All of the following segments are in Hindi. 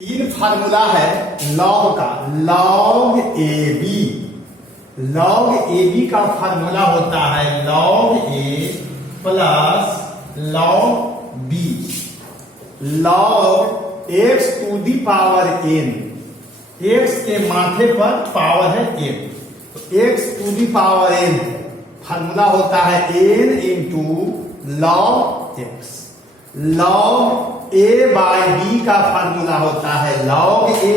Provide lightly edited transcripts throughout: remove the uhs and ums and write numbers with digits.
तीन फार्मूला है लॉग का। लॉग ए बी का फार्मूला होता है log A plus log B. Log X to the power N, X के माथे पर पावर है एन, तो X to the power N formula होता है N into log X. Log A by B का फार्मूला होता है log A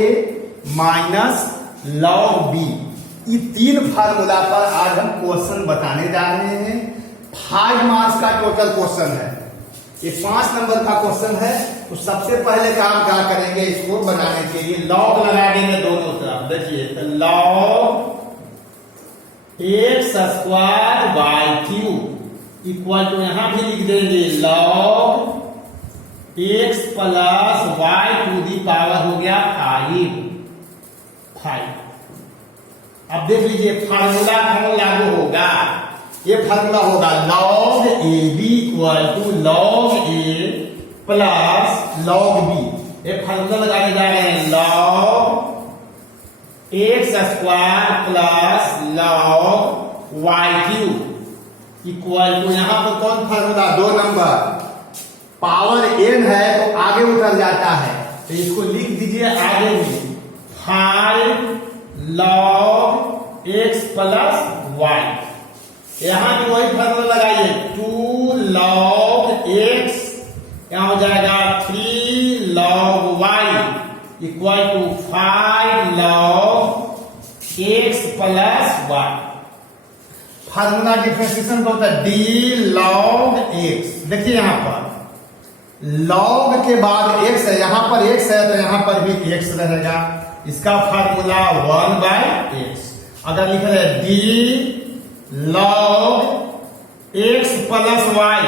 minus log B. ये तीन फार्मूला पर आज हम क्वेश्चन बताने जा रहे हैं। 5 मार्क्स का टोटल क्वेश्चन है, ये 5 नंबर का क्वेश्चन है। तो सबसे पहले काम क्या करेंगे, इसको बनाने के लिए लॉग लगा देंगे दोनों तरफ। देखिए तो log x square by q equal to यहां भी लिख देंगे log x plus y to the power हो गया 5। अब देख लीजिए फार्मूला कौन लागू होगा। ये फार्मूला होगा log A b equal to log A plus log B. ये फार्मूला लगाने जा रहे हैं log x square plus log y q equal to यहां पर कौन फार्मूला 2 नंबर पावर एन है तो आगे उतर जाता है, तो इसको लिख दीजिए आगे में 5 लॉग एक्स प्लस वाई। यहां भी वही फार्मूला लगाइए 2 लॉग एक्स, यहां हो जाएगा 3 log y equal to 5 log x plus y. Formula differentiation का होता है डी लॉग एक्स। देखिए यहां पर लॉग के बाद एक्स है, यहां पर एक्स है तो यहां पर भी एक्स रहेगा। इसका फार्मूला 1 बाय एक्स। अगर लिख रहे d log x plus y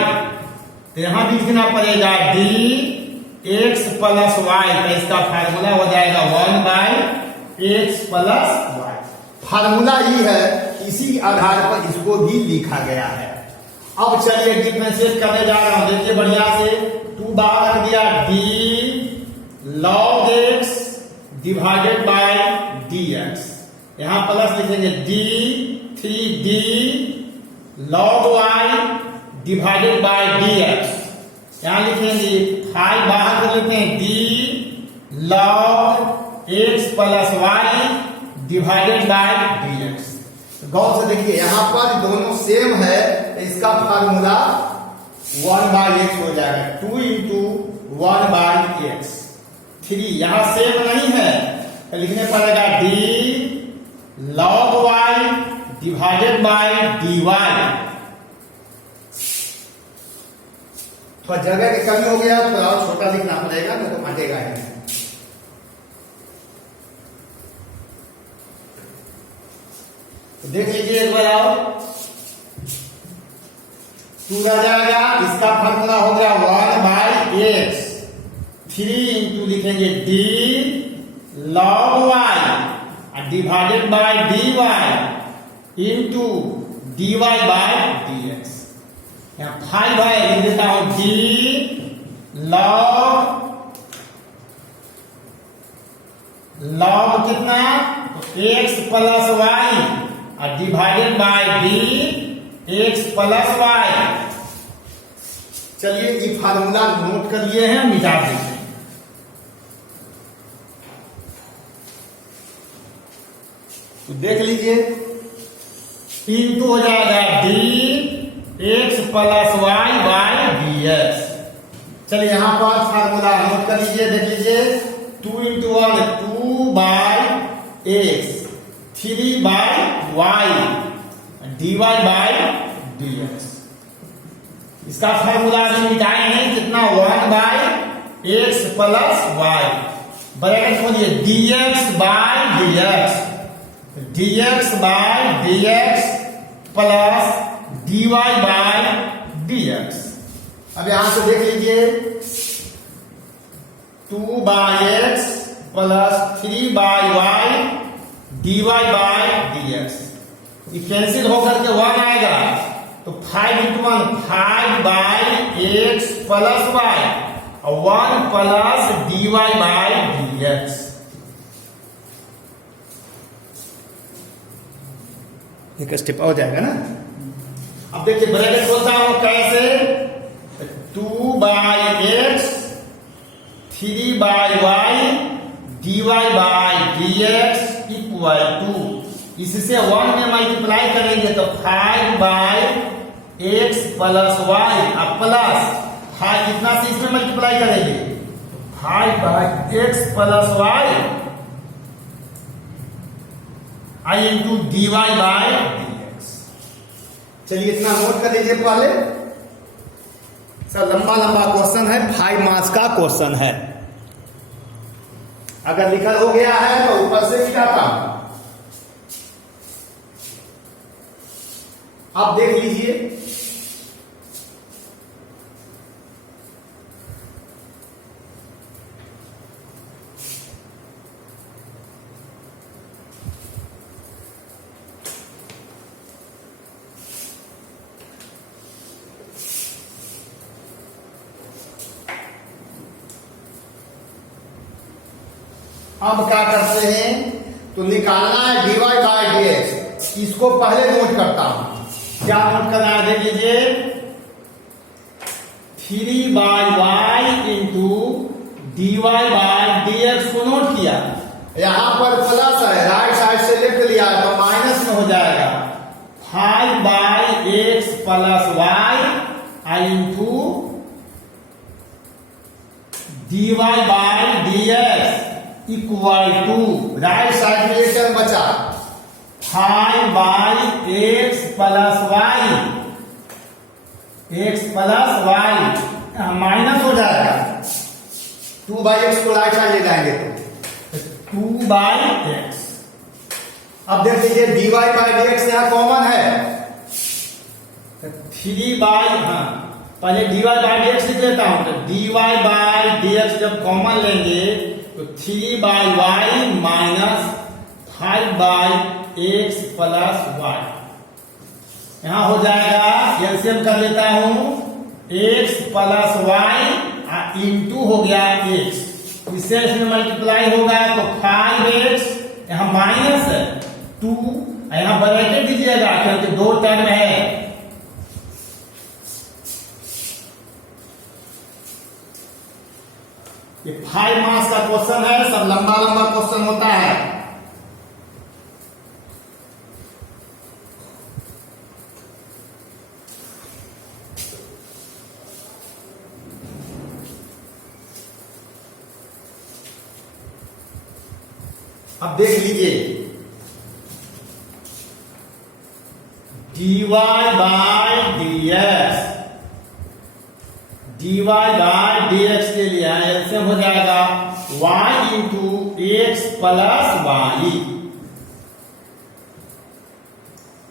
तो यहां भी लिखना पड़ेगा डी एक्स प्लस वाई, तो इसका फार्मूला हो जाएगा 1 by x plus y. Formula ये है, इसी आधार पर इसको भी लिखा गया है। अब चलिए डिफरेंशिएट करने जा रहा हूं, देखिए बढ़िया से। 2 बाहर आ गया D log X divided by D x, यहां प्लस लिखेंगे D 3d log Y divided by D x, यहां लिखेंगे 5 बाहर कर लेते हैं D log x plus Y divided by D X. गौर से देखिए यहां पर दोनों सेम है, इसका फार्मूला 1 बाय एक्स हो जाएगा। 2 इंटू 1 बाय एक्स। 3 यहां सेम नहीं है तो लिखने पड़ेगा d log Y divided by d y. थोड़ा जगह की कमी हो गया, थोड़ा और छोटा लिखना पड़ेगा, नहीं तो फटेगा ही। तो देख लीजिए एक बार आओ, 2 रह जाएगा, इसका फार्मूला हो गया 1 बाय एक्स। 3 इंटू लिखेंगे d log Y divided by d y into d y by D x. यहां 5 है, लिख देता हूं डी लॉग कितना x plus Y divided by D x plus y. चलिए ये फार्मूला नोट कर लिए हैं, मिटा देते हैं। तो देख लीजिए इंटू हो जाएगा d x plus y by D x. चलिए यहां पर फार्मूला नोट कर लीजिए, देख लीजिए 2 into 1 2 by x 3 by y dy by dx। इसका फार्मूला भी मिटाए हैं, कितना 1 by x plus y. Bracket खोलिए dx by dx, dx by dx plus dy by dx। अब यहां से देख लीजिए 2 by x plus 3 by y dy by dx। Cancel होकर के 1 आएगा तो 5 into 1 5 by x plus y 1 plus dy by dx। एक स्टेप हो जाएगा ना। अब देखिए ब्रैकेट खोलता हूं कैसे, 2 by x 3 by y dy by dx equal to, इससे 1 में मल्टीप्लाई करेंगे तो 5 बाई एक्स प्लस वाई, अब प्लस 5 कितना से इसमें मल्टीप्लाई करेंगे 5 बाई एक्स प्लस वाई आई into d y by dx। चलिए इतना नोट कर लीजिए पहले, सर लंबा लंबा क्वेश्चन है, 5 मार्क्स का क्वेश्चन है। अगर लिखा हो गया है तो ऊपर से मिटाता हूं। आप देख लीजिए, अब क्या करते हैं, तो निकालना है dy बाई dx, इसको पहले नोट करता हूं। क्या नोट करना है देख लीजिए, 3 by y into dy by dx को नोट किया, यहां पर प्लस है, राइट साइड से लेफ्ट लिया है तो माइनस में हो जाएगा 5 बाई एक्स प्लस वाई आई into dy by dx equal to, right side में एक टर्म बचा 5 by x plus y, x plus y minus हो जाएगा, 2 बाई एक्स को राइट साइड ले जाएंगे तो 2 बाई एक्स। अब देख लीजिए dy बाई dx यहां कॉमन है, 3 बाई, हाँ पहले dy बाई dx लिख लेता हूं, तो dy बाई dx जब कॉमन लेंगे तो 3 by y minus 5 by x plus y, यहां हो जाएगा, एलसीएम कर लेता हूं, एक्स प्लस वाई इंटू हो गया एक्स, इससे इसमें मल्टीप्लाई होगा तो 5x, यहां माइनस 2, यहां ब्रैकेट दीजिएगा क्योंकि 2 टर्म है, ये 5 मार्क्स का क्वेश्चन है, सब लंबा लंबा क्वेश्चन होता है। अब देख लीजिए dy by dx, dy by dx के लिए एलसीएम हो जाएगा y into x plus y,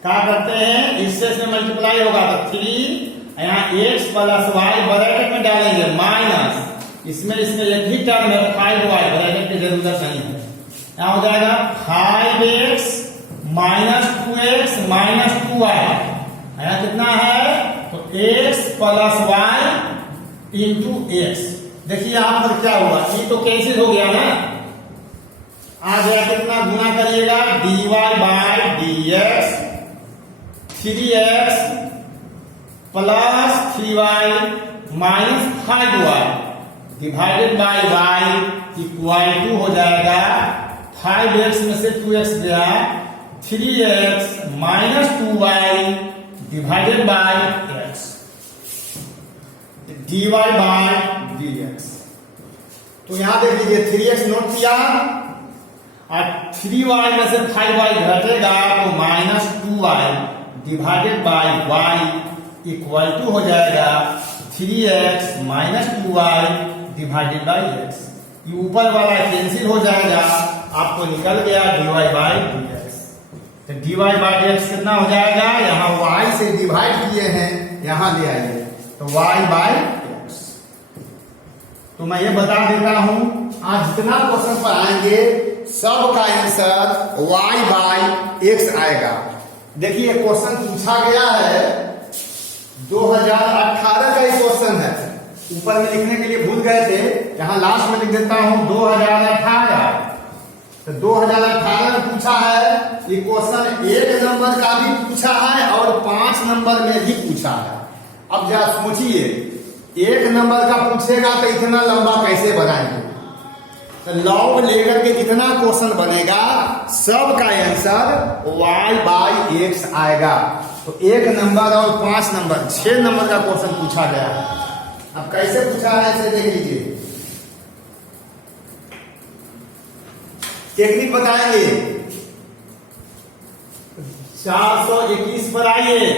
क्या करते हैं, इससे से मल्टीप्लाई होगा तो 3, यहाँ एक्स प्लस वाई ब्रैकेट में डालेंगे माइनस, इसमें एक ही टर्म है 5y, ब्रैकेट की जरूरत नहीं है, यहाँ हो जाएगा 5x minus 2x minus 2y, यहाँ कितना है तो x plus y into x. देखिए यहां पर क्या हुआ, ये तो कैंसिल हो गया ना, आ गया कितना, गुना करिएगा dy by dx 3x plus 3y minus 5y divided by y equal to हो जाएगा 5x में से 2x गया, 3x minus 2y divided by x, dy by dx। तो यहां देख लीजिए 3x नोट किया और 3y में से 5y घटेगा तो minus 2y divided by y equal to हो जाएगा 3x minus 2y divided by x। ये ऊपर वाला कैंसिल हो जाएगा, आपको निकल गया dy बाई dx। तो dy बाई dx कितना हो जाएगा, यहाँ y से डिवाइड किए हैं, यहां ले आइए तो y बाई x। तो मैं ये बता देता हूं, आज जितना क्वेश्चन पर आएंगे सब का आंसर y बाई x आएगा। देखिए क्वेश्चन पूछा गया है 2018 का ही क्वेश्चन है, ऊपर में लिखने के लिए भूल गए थे, यहां लास्ट में लिख देता हूं 2018। तो 2018 में पूछा है ये क्वेश्चन, 1 नंबर का भी पूछा है और 5 नंबर में भी पूछा है। अब जरा सोचिए, 1 नंबर का पूछेगा तो इतना लंबा कैसे बनाएंगे? तो लॉग लेकर के जितना क्वेश्चन बनेगा सब का आंसर y/x आएगा। तो 1 नंबर और 5 नंबर 6 नंबर का क्वेश्चन पूछा गया है। अब कैसे पूछा है इसे देख लीजिए, टेक्निक बताएंगे। 421 पर आइए।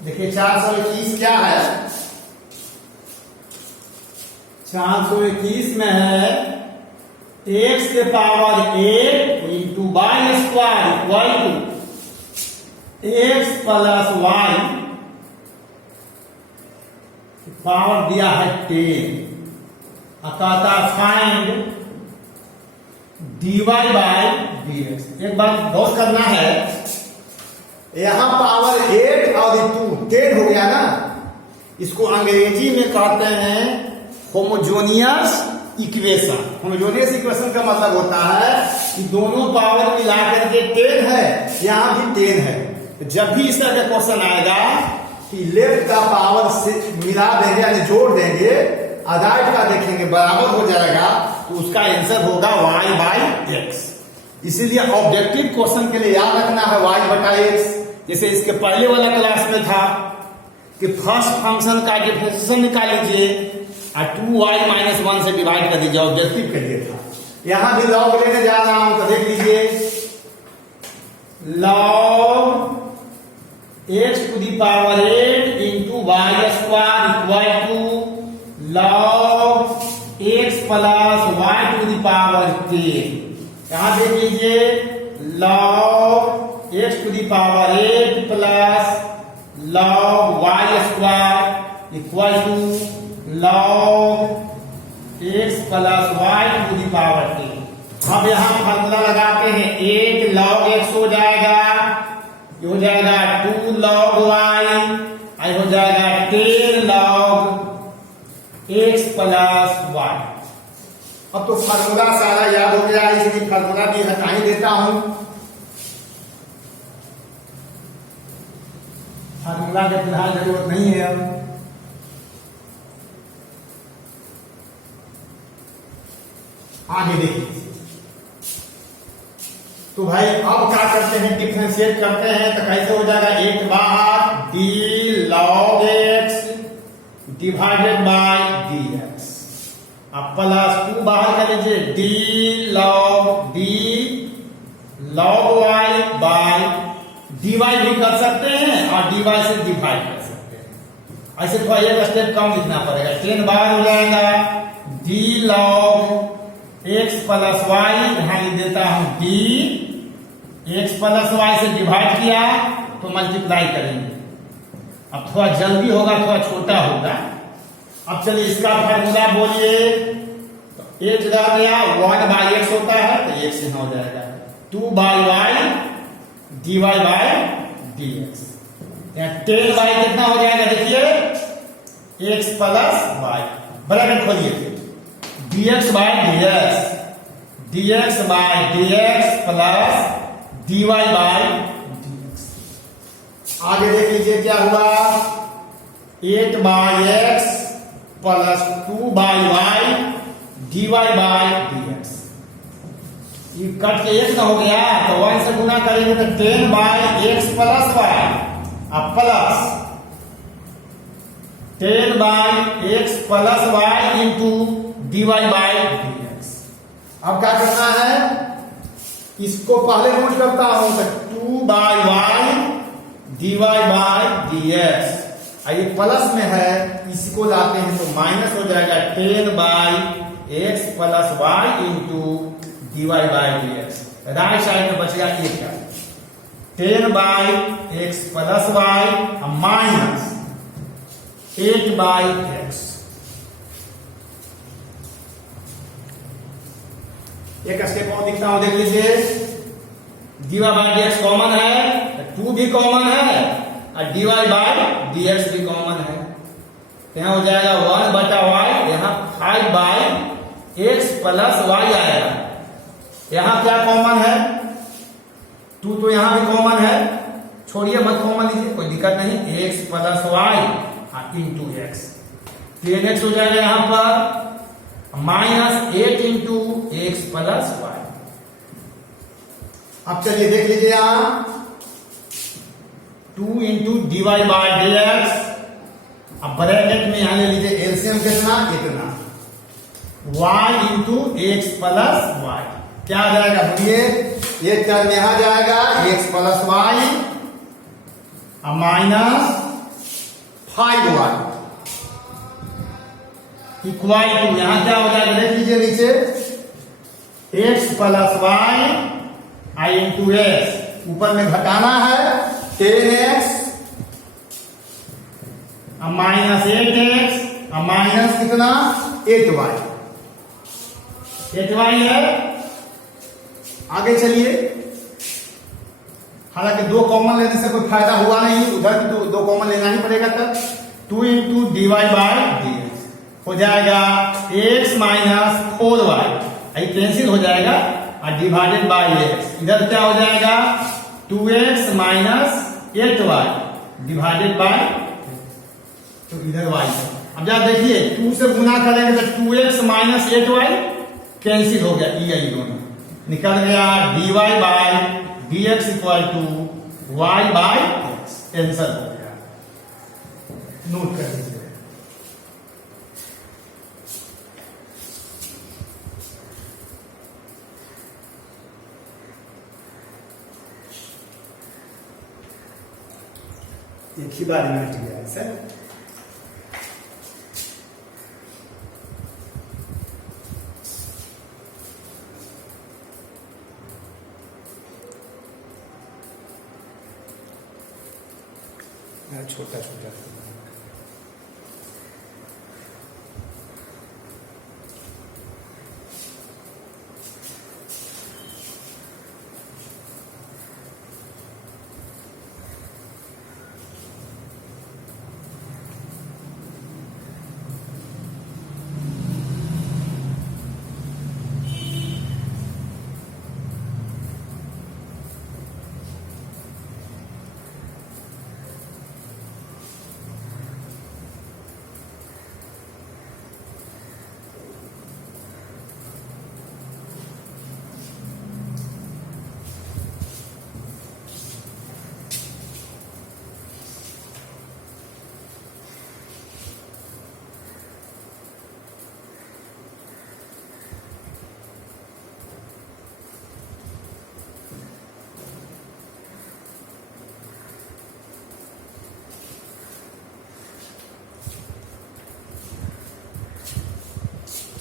देखिए 421 क्या है? 421 में है x के power 8 into y square equal to x plus y, power दिया है 10। कहता फाइंड dy बाय dx। एक बात गौर करना है, यहां पावर 8 और 2 10 हो गया ना, इसको अंग्रेजी में कहते हैं होमोजेनियस इक्वेशन। होमोजेनियस इक्वेशन का मतलब होता है कि दोनों पावर मिला करके 10 है, यहां भी 10 है। तो जब भी इस तरह का क्वेश्चन आएगा कि लेफ्ट का पावर से मिला देंगे यानी जोड़ देंगे और राइट का देखेंगे बराबर हो जाएगा, तो उसका आंसर होगा y/x। इसीलिए ऑब्जेक्टिव क्वेश्चन के लिए याद रखना है y/x। जैसे इसके पहले वाला क्लास में था कि फर्स्ट फंक्शन का डिफरेंशिएशन निकाल लीजिए और 2y-1 से डिवाइड कर दीजिए, ऑब्जेक्टिव के लिए था। यहां भी लॉग लेने जा रहा हूं तो देख लीजिए, log x to the power 8 into y square equal to log x plus y to the power 10। यहां देख लीजिए, log x to the power 8 plus log y square equal to log x plus y to the power 10। अब यहां फॉर्मूला लगाते हैं, 8 लॉग x हो जाएगा, ये हो जाएगा 2 लॉग y, आई हो जाएगा 10 लॉग x प्लस y। अब तो फार्मूला सारा याद हो गया, इसलिए फार्मूला भी हटा ही देता हूं। फार्मूला के फिलहाल जरूरत नहीं है। अब आगे देखिए, तो भाई अब क्या करते हैं, डिफरेंशिएट करते हैं। तो कैसे हो जाएगा, 8 बाहर d log x divided by dx, अब प्लस 2 बाहर कर लीजिए, d log y by dy भी कर सकते हैं और dy से डिवाइड कर सकते हैं। ऐसे थोड़ा एक स्टेप कम लिखना पड़ेगा, 10 बार हो जाएगा d log x plus y, यहां लिख देता हूं d x प्लस y से डिवाइड किया तो मल्टीप्लाई करेंगे। अब थोड़ा जल्दी होगा, थोड़ा छोटा होगा। अब चलिए इसका फार्मूला बोलिए, तो एक जगह गया 1/x होता है तो x यहां हो जाएगा 2/y dy by dx। 10 bye कितना हो जाएगा, देखिए x प्लस y, ब्रैकेट खोलिए, dx by dx plus dy by dx। आगे देख लीजिए क्या हुआ, 8/x plus 2/y dy by dx। ये कट के एक ना हो गया तो 1 से गुना करेंगे तो 10/x प्लस y, अब plus 10/x plus y into dy by dx। अब क्या करना है, इसको पहले नोट करता हूं तो 2/y dy/dx। ये प्लस में है, इसको लाते हैं तो माइनस हो जाएगा 10/x + y into dy/dx। Right side में बचेगा ये क्या, 10/x + y माइनस 8/x। एक स्टेप और दिखता हूं, देख लीजिए। dy/dx कॉमन है, 2 भी कॉमन है और dy/dx भी कॉमन है। यहां हो जाएगा 1/y, यहां 5/x + y आएगा। यहां क्या कॉमन है, 2 तो यहां भी कॉमन है, छोड़िए मत कॉमन लीजिए, कोई दिक्कत नहीं। x + y into x, 10x हो जाएगा यहां पर, माइनस 8 इंटू x + y। अब चलिए देख लीजिए यहां 2 इंटू dy/dx। अब ब्रैकेट में यहां ले लीजिए एलसीएम कितना, इतना, y इंटू x + y। क्या आ जाएगा बोलिए, ये टर्म यहां जाएगा x + y minus 5y equal to, यहां क्या हो जाएगा देख लीजिए नीचे, x + y इंटू x, ऊपर में घटाना है 10x माइनस 8x माइनस कितना 8y। 8y है। आगे चलिए, हालांकि 2 कॉमन लेने से कोई फायदा हुआ नहीं, उधर भी 2 कॉमन लेना ही पड़ेगा। तब 2 इंटू dy/dx हो जाएगा x माइनस 4y, कैंसिल हो जाएगा, और डिवाइडेड बाय x। इधर क्या हो जाएगा 2x minus 8y divided by, तो इधर y। अब जरा देखिए 2 से गुना करेंगे तो 2x माइनस 8y कैंसिल हो गया, ये दोनों निकल गया, dy/dx equal to y/x। Answer हो गया, नोट कर लीजिए। एक ही बार में हट गया सर। छोटा छोटा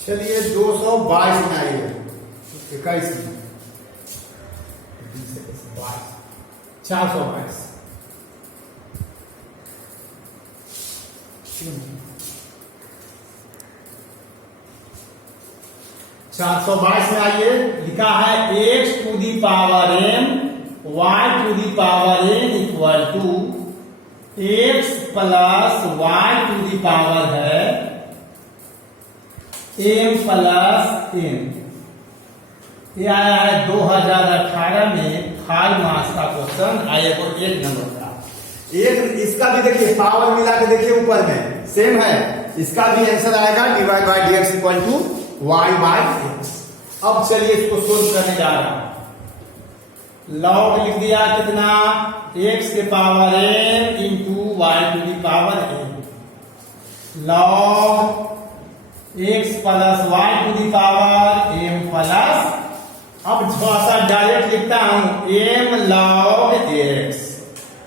चलिए 222 में आइए, 21 में 422 422 में आइए, लिखा है x to the power m y to the power n equal to x plus y to the power है m प्लस n। ये आया है 2018 में 5 मार्क्स का क्वेश्चन आया, को 1 नंबर का। एक इसका भी देखिए पावर मिला के देखिए ऊपर में सेम है, इसका भी आंसर आएगा dy/dx इक्वल टू y/x। अब चलिए इसको सोल्व करने जा रहा हूं। लॉग लिख दिया कितना, x के power n into y to the power n, log x plus y to the power m plus अब थोड़ा सा डायरेक्ट लिखता हूं, m log x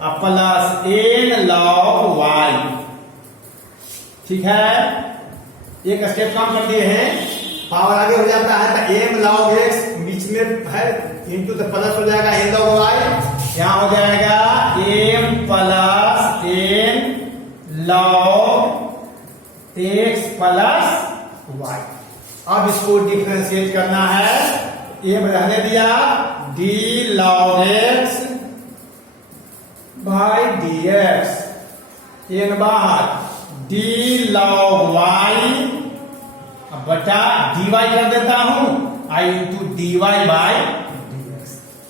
अब प्लस n log y। ठीक है, एक स्टेप कम कर दिए हैं, पावर आगे हो जाता है तो m log x बीच में है इंटू तो प्लस हो जाएगा n log y, यहां हो जाएगा m plus n log x plus y। अब इसको डिफरेंशिएट करना है, m रहने दिया d log x by dx, n bar d log y अब बटा dy कर देता हूं i into dy by dx।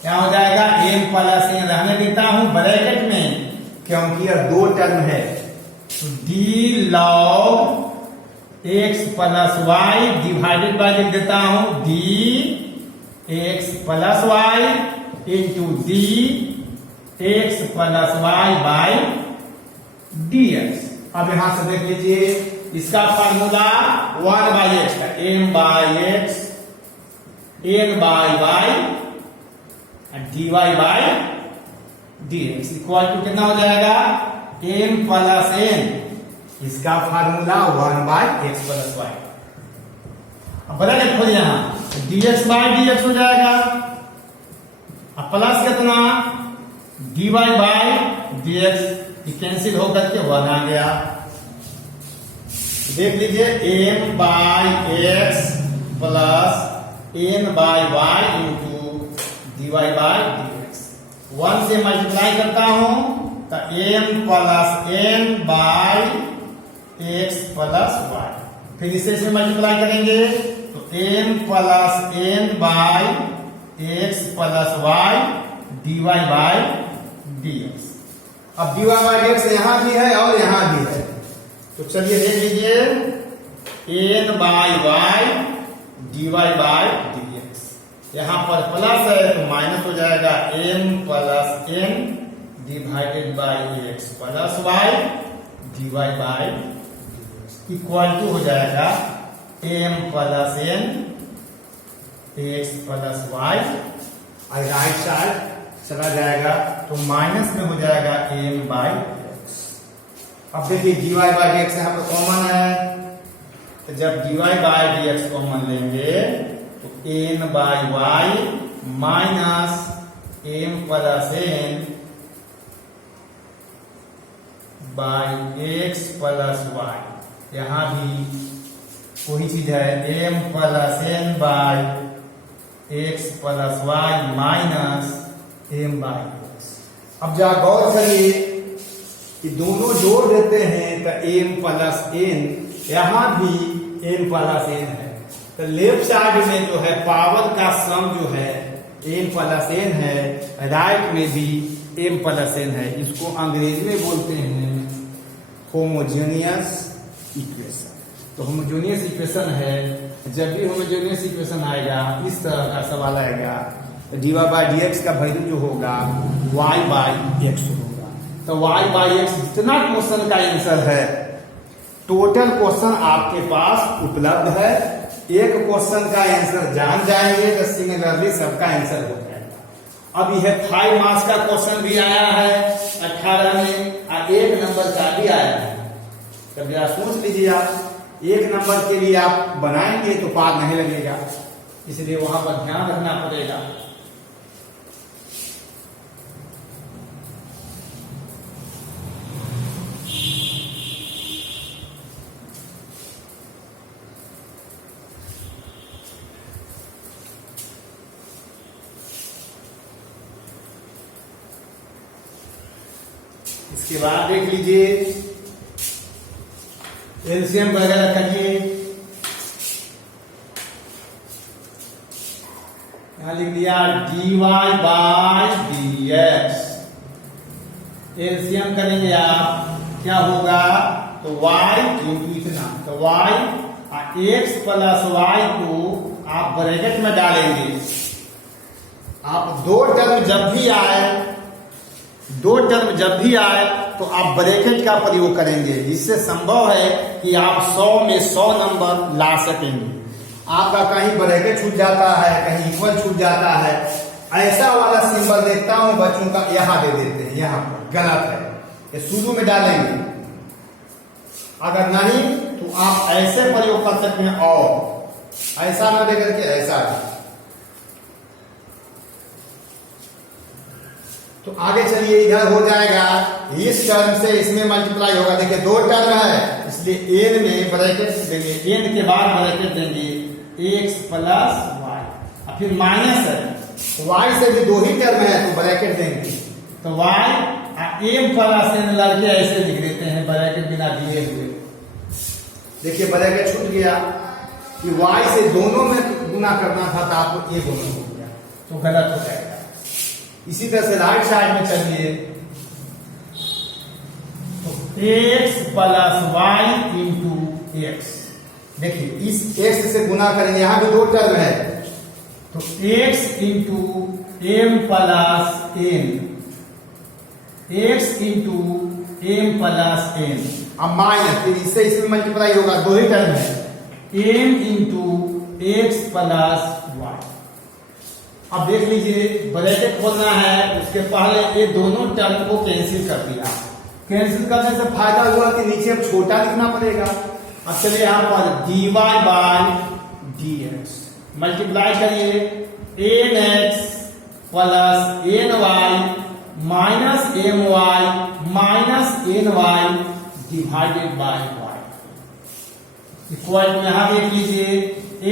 क्या हो जाएगा m प्लस n रहने देता हूं ब्रैकेट में क्योंकि यह दो टर्म है, तो d log x plus y divided by लिख देता हूं d x plus y into d x plus y by dx। अब यहां से देख लीजिए इसका फार्मूला 1 बाई एक्स का m by x n by y dy by dx equal to कितना हो जाएगा m प्लस n, इसका formula 1 by x plus y. अब ब्रैकेट खोलिए यहां dx बाई dx हो जाएगा, अब प्लस कितना dy बाई dx कैंसिल होकर के 1 आ गया। देख लीजिए m by x plus n by y into dy by dx, 1 से मल्टीप्लाई करता हूं तो m plus n by x plus y, फिर इसे मल्टीप्लाई करेंगे तो m plus n by x plus y dy by dx। अब dy बाई dx यहां भी है और यहां भी है, तो चलिए देख लीजिए n by y dy by dx, यहां पर प्लस है तो माइनस हो जाएगा m plus n divided by x plus y dy by equal to हो जाएगा m plus n x plus y, और राइट साइड चला जाएगा तो माइनस में हो जाएगा m बाई x। अब देखिए dy बाई dx यहाँ पर कॉमन है, तो जब dy बाई dx कॉमन लेंगे तो n by y minus m plus n by x plus y, यहां भी वही चीज है m plus n by x plus y minus m by x। अब जरा गौर करिए कि दोनों जोड़ देते हैं तो m प्लस n, यहां भी m प्लस n है, तो लेफ्ट साइड में जो है पावर का सम जो है m प्लस n है, राइट में भी m प्लस n है, इसको अंग्रेजी में बोलते हैं होमोजेनियस इक्वेशन। तो होमोजेनियस इक्वेशन है, जब भी होमोजेनियस इक्वेशन आएगा इस तरह का सवाल आएगा तो dy बाई dx का वैल्यू जो होगा y बाई x होगा, तो y बाई x जितना क्वेश्चन का आंसर है, टोटल क्वेश्चन आपके पास उपलब्ध है, एक क्वेश्चन का आंसर जान जाएंगे तो सिमिलरली सबका आंसर हो जाएगा। अब यह 5 मार्क्स का क्वेश्चन भी आया है 18 में और 1 नंबर का भी आया है, तब जरा सोच लीजिए आप 1 नंबर के लिए आप बनाएंगे तो पार नहीं लगेगा, इसलिए वहां पर ध्यान रखना पड़ेगा। इसके बाद देख लीजिए एलसीएम वगैरह करिए, यहां लिख दिया dy बाई dx, एलसीएम करेंगे आप क्या होगा तो y इंटू इतना, तो y x प्लस y को आप ब्रैकेट में डालेंगे। आप दो टर्म जब भी आए तो आप ब्रैकेट का प्रयोग करेंगे, जिससे संभव है कि आप 100 में 100 नंबर ला सकेंगे। आपका कहीं ब्रैकेट छूट जाता है, कहीं इक्वल छूट जाता है। ऐसा वाला सिंबल देखता हूं बच्चों का, यहां दे देते हैं, यहां पर गलत है, ये शुरू में डालेंगे। अगर नहीं तो आप ऐसे प्रयोग कर सकते हैं, और ऐसा ना दे करके ऐसा। तो आगे चलिए, इधर हो जाएगा, इस टर्म से इसमें मल्टीप्लाई होगा। देखिए 2 टर्म है, इसलिए एन में ब्रैकेट देंगे, एन के बाद ब्रैकेट देंगे x प्लस वाई, और फिर माइनस है, y से भी 2 ही टर्म है तो ब्रैकेट देंगे, तो y एम प्लस एन लड़के ऐसे लिख देते हैं ब्रैकेट बिना दिए हुए। देखिए ब्रैकेट छूट गया कि y से दोनों में गुना करना था, तो आपको ये दोनों हो गया, तो गलत हो जाएगा। इसी तरह से राइट साइड में चलिए, तो x plus y into x. देखिए इस x से गुना करेंगे, यहां भी 2 टर्म है, तो x into m plus n, x into m plus n, अब माइनस, फिर इससे इसमें मल्टीप्लाई होगा, 2 ही टर्म है, m into x plus y. अब देख लीजिए ब्रैकेट खोलना है, उसके पहले ये दोनों टर्म को कैंसिल कर दिया। कैंसिल करने से फायदा हुआ कि नीचे अब छोटा लिखना पड़ेगा। अब चलिए यहाँ पर dy बाय dx मल्टीप्लाई करिए, n x plus n y minus m y minus n y divided by y, equal to यहां देख लीजिए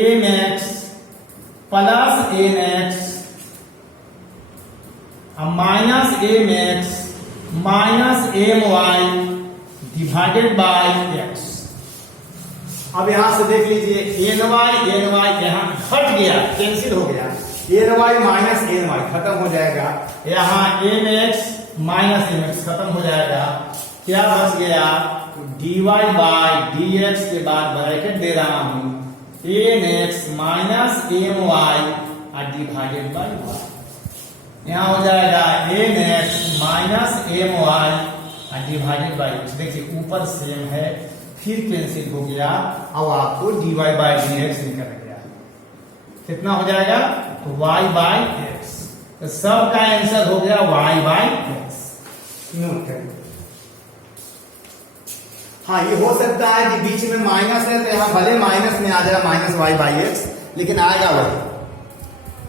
m x plus n x minus m x minus m y divided by x. अब यहां से देख लीजिए एन वाई यहां हट गया, कैंसिल हो गया, n y minus n y खत्म हो जाएगा, यहां m x minus m x खत्म हो जाएगा, क्या बच गया, dy बाय dx के बाद ब्रैकेट दे रहा हूं, n x minus m y divided by y, यहां हो जाएगा n x minus m y divided by x. देखिए ऊपर सेम है, फिर कैंसिल हो गया, अब आपको dy बाय dx निकल गया, कितना हो जाएगा, तो y बाय एक्स, तो सब का आंसर हो गया y बाय एक्स। नोट करिए। हाँ ये हो सकता है कि बीच में माइनस है, तो यहां भले माइनस में आ जाए माइनस वाई बाई एक्स, लेकिन आएगा वही।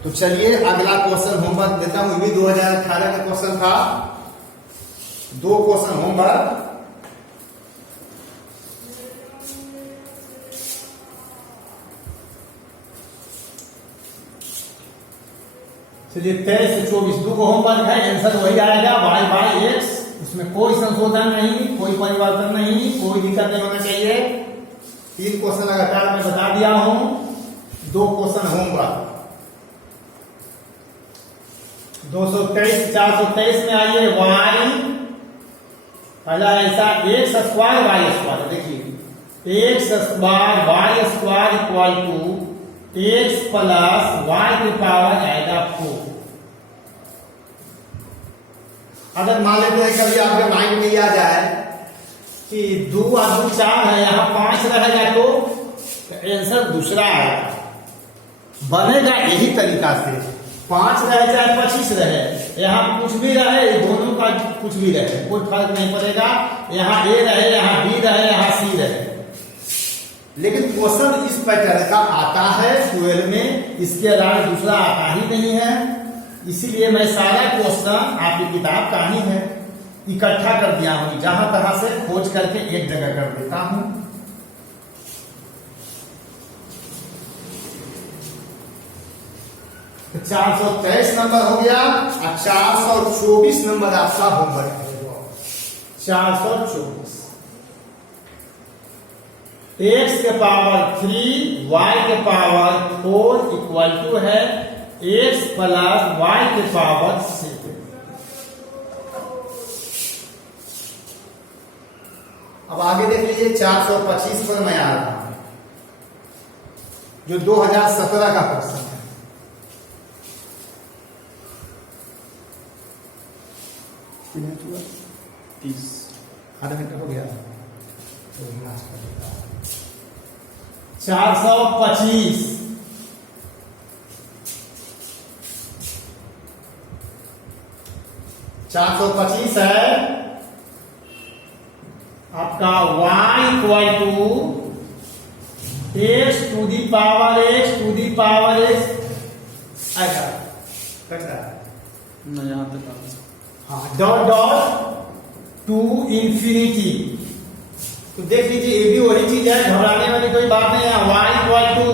तो चलिए अगला क्वेश्चन होमवर्क देता हूं, ये भी 2018 का क्वेश्चन था, 2 क्वेश्चन होमवर्क। चलिए 23 से 24 2 को होमवर्क है, आंसर वही आएगा y बाई एक्स, उसमें कोई संशोधन नहीं, कोई परिवर्तन नहीं, कोई दिक्कत नहीं होना चाहिए। 3 क्वेश्चन लगातार मैं बता दिया हूं, 2 क्वेश्चन होमवर्क। 223 423 में आइए, y पहला ऐसा एक्स स्क्वायर वाई स्क्वायर, देखिए x square y square equal to x plus y की पावर आएगा 4। अगर मान लेते हैं कभी आपके माइंड में आ जाए कि 2 और 2 4 है, यहाँ 5 रहेगा तो आंसर दूसरा आएगा, बनेगा यही तरीका से, 5 रहे चाहे 25 रहे, यहाँ कुछ भी रहे, दोनों का कुछ भी रहे, कोई फर्क नहीं पड़ेगा, यहाँ ए रहे, यहाँ बी रहे, यहाँ सी रहे। लेकिन क्वेश्चन इस पैटर्न का आता है 12 में, इसके अलावा दूसरा आता ही नहीं है, इसीलिए मैं सारा क्वेश्चन आपकी किताब का ही है इकट्ठा कर दिया हूं, जहां तहां से खोज करके एक जगह कर देता हूं। तो 423 नंबर हो गया, और 424 नंबर आपका होमवर्क है। 424 x के पावर 3 y के पावर 4 इक्वल टू है x प्लस y के पावर 6। अब आगे देख लीजिए 425 पर मैं आ रहा हूं, जो 2017 का प्रश्न है। कितना हुआ? 30 आधा घंटा हो गया, तो 425 425 है आपका y equal to x to the power x ऐसा कैसा ना यहाँ तक हाँ डॉट डॉट टू इंफिनिटी। तो देख लीजिए ये भी वही चीज है, घबराने वाली कोई बात नहीं है। y इक्वल टू,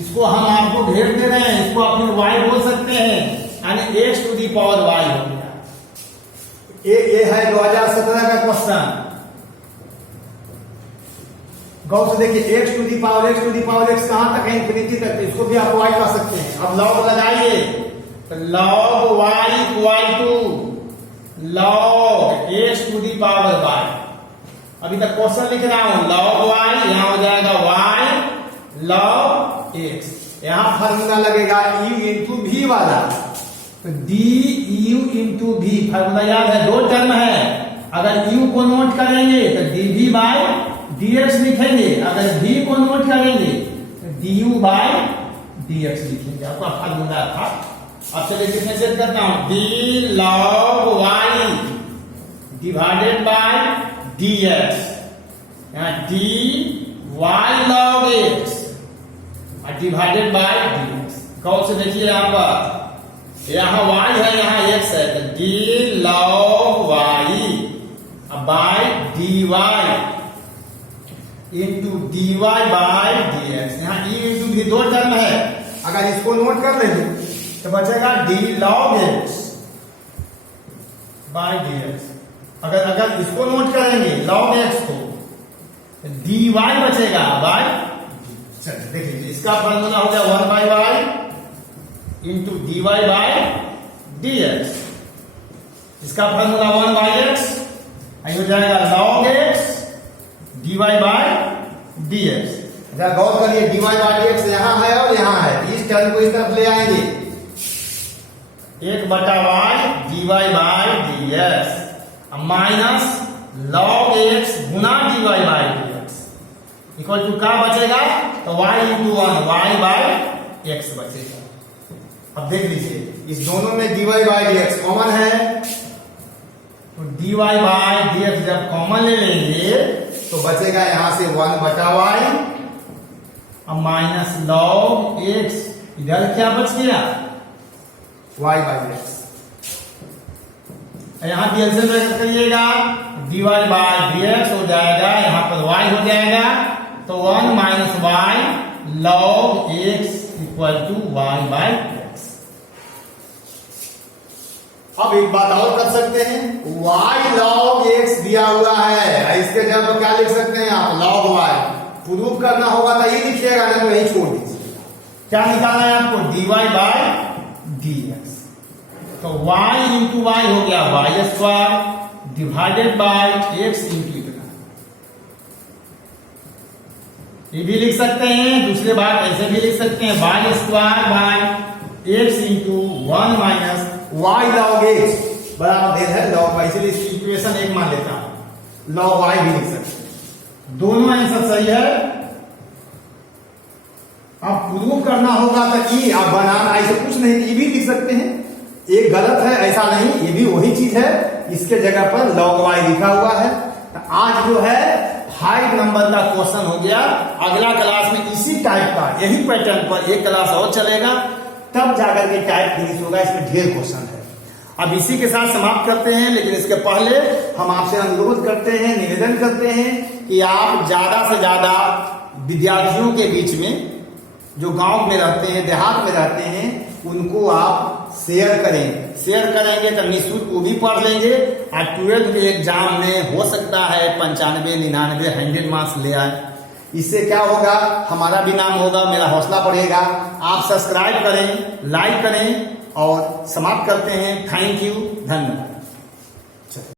इसको हम आपको घेर दे रहे हैं, इसको अपने y बोल सकते हैं, यानी x to the power y हो गया। ये है 2017 का क्वेश्चन। गौर से देखिए x to the power x कहां तक है? इंफिनिटी तक। इसको भी आप y कह सकते हैं। अब लॉग लगाइए, तो log y equal to log x to the power y। अभी तक क्वेश्चन लिख रहा हूं, लॉग y, यहां हो जाएगा y लॉग x। यहां फार्मूला लगेगा u इंटू भी वाला, तो डी यू इंटू भी। फार्मूला याद है, दो टर्म है। अगर u को नोट करेंगे तो dv बाय dx लिखेंगे, अगर v को नोट करेंगे तो du बाय dx लिखेंगे। आपका फार्मूला था। अब चलिए डिफरेंशिएट करता हूं, d log y divided by dx, यहाँ d y log x divided by dx। गौर से देखिए यहाँ पर, यहाँ y है, यहाँ x है, तो d log y by dy into dy by dx। यहाँ e इंटू भी दो टर्म है, अगर इसको नोट कर लेंगे तो बचेगा d log x by dx। अगर इसको नोट करेंगे log x को, तो dy बचेगा बाय। चलिए देख लीजिए, इसका फॉर्मूला हो गया 1 by y into dy by dx। इसका फॉर्मूला 1 बाय x, हो जाएगा log x dy by dx। जरा गौर करिए, dy बाय dx यहां है और यहां है, इस टर्म को इस तरफ ले आएंगे, 1 बटा y dy by dx minus log x गुना dy by dx equal to क्या बचेगा? तो y into 1 y by x बचेगा। अब देख लीजिए, इस दोनों में dy बाय dx कॉमन है, तो dy बाय dx जब कॉमन ले लेंगे तो बचेगा यहां से 1 बटा y अब माइनस log x, इधर क्या बच गया? y by x। यहां भी एलसीएम करिएगा, dy बाय dx हो जाएगा, यहां पर y हो जाएगा, तो 1 minus y log x equal to y by x। अब एक बात और कर सकते हैं, y log x दिया हुआ है, इसके जगह पर क्या लिख सकते हैं आप? log y। प्रूव करना होगा तो ये लिखिएगा, नहीं तो यही छोड़ दीजिए। क्या निकालना है आपको? dy by dx। तो y इंटू y हो गया y square divided by x into इतना। ये भी लिख सकते हैं, दूसरे बात ऐसे भी लिख सकते हैं, y square by x into 1 minus y log x बराबर है log y। इसलिए इसकी इक्वेशन 1 मान लेता हूं, log y भी लिख सकते हैं। दोनों आंसर सही है। अब प्रूव करना होगा तो ई आप बनाना, ऐसे कुछ नहीं, ये भी लिख सकते हैं। एक गलत है ऐसा नहीं, ये भी वही चीज है, इसके जगह पर log y लिखा हुआ है। तो आज जो है 5 नंबर का क्वेश्चन हो गया। अगला क्लास में इसी टाइप का, यही पैटर्न पर एक क्लास और चलेगा, तब जाकर के टाइप फिनिश होगा। इसमें ढेर क्वेश्चन है। अब इसी के साथ समाप्त करते हैं, लेकिन इसके पहले हम आपसे अनुरोध करते हैं, निवेदन करते हैं कि आप ज्यादा से ज्यादा विद्यार्थियों के बीच में, जो गांव में रहते हैं, देहात में रहते हैं, उनको आप शेयर करें। शेयर करेंगे तो निःशुल्क वो भी पढ़ लेंगे, और 12th के एग्जाम में हो सकता है 95, 99, 100 मार्क्स ले आए। इससे क्या होगा? हमारा भी नाम होगा, मेरा हौसला बढ़ेगा। आप सब्सक्राइब करें, लाइक करें, और समाप्त करते हैं। थैंक यू, धन्यवाद।